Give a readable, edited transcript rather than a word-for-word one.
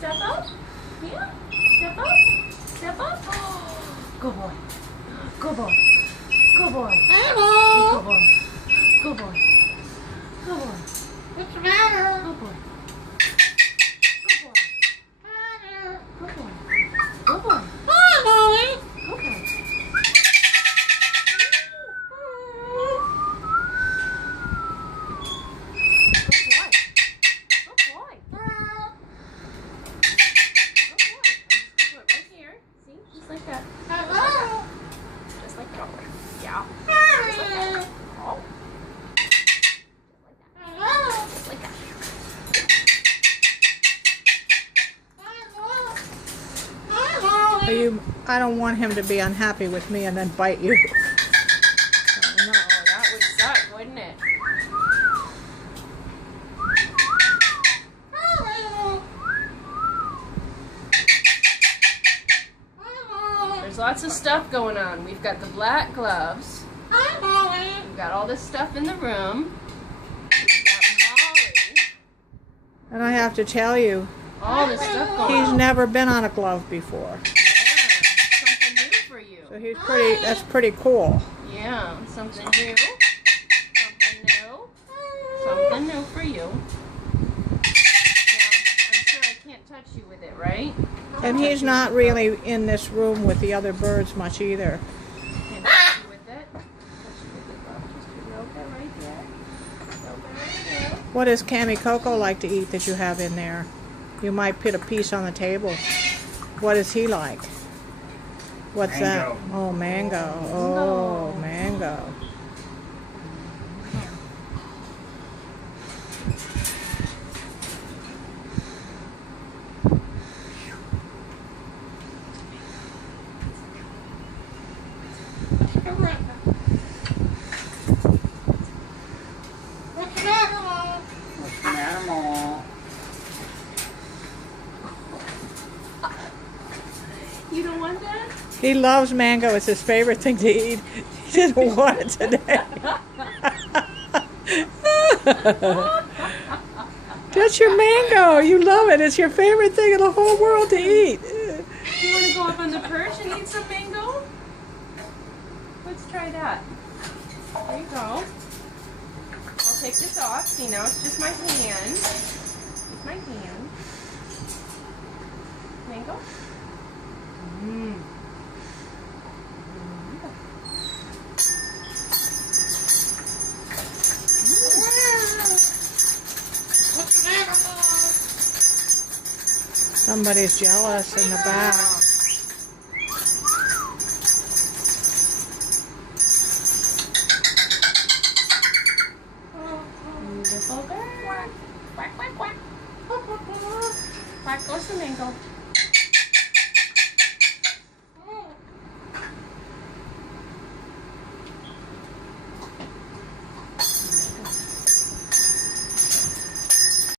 step up? Yeah? Step up? Step up? Good boy. Good boy. Good boy. Good boy. Good boy. Good boy. What's the matter? Good boy. Good boy. Good boy. Hi, Mommy. Good boy. Like that. Hello. Just like that. Yeah. Just like that. Oh. Hello. Just like that. Hello. I don't want him to be unhappy with me and then bite you. Oh, no, that would suck, wouldn't it? There's lots of stuff going on. We've got the black gloves. We've got all this stuff in the room. We've got Molly. And I have to tell you, All this stuff going he's on. never been on a glove before. Yeah, something new for you. So that's pretty cool. Yeah, something new. Something new. Something new for you. Now, I'm sure I can't touch you with it, right? And he's not really in this room with the other birds much either. Can't touch you with it. Touch you with it, though. Just a little bit right there. A little bit right there. What does Camey Koko like to eat that you have in there? You might put a piece on the table. What does he like? What's that? Oh, mango. Oh, mango. What's the matter? What's the matter, Mom? You don't want that? He loves mango. It's his favorite thing to eat. He didn't want it today. That's your mango. You love it. It's your favorite thing in the whole world to eat. You want to go up on the perch and eat some mango? Let's try that. There you go. I'll take this off. See, now it's just my hand. Just my hand. Mango? Mmm. What's the matter? Somebody's jealous in the back. Beautiful bird. Quack, quack, quack. Quack goes the mango.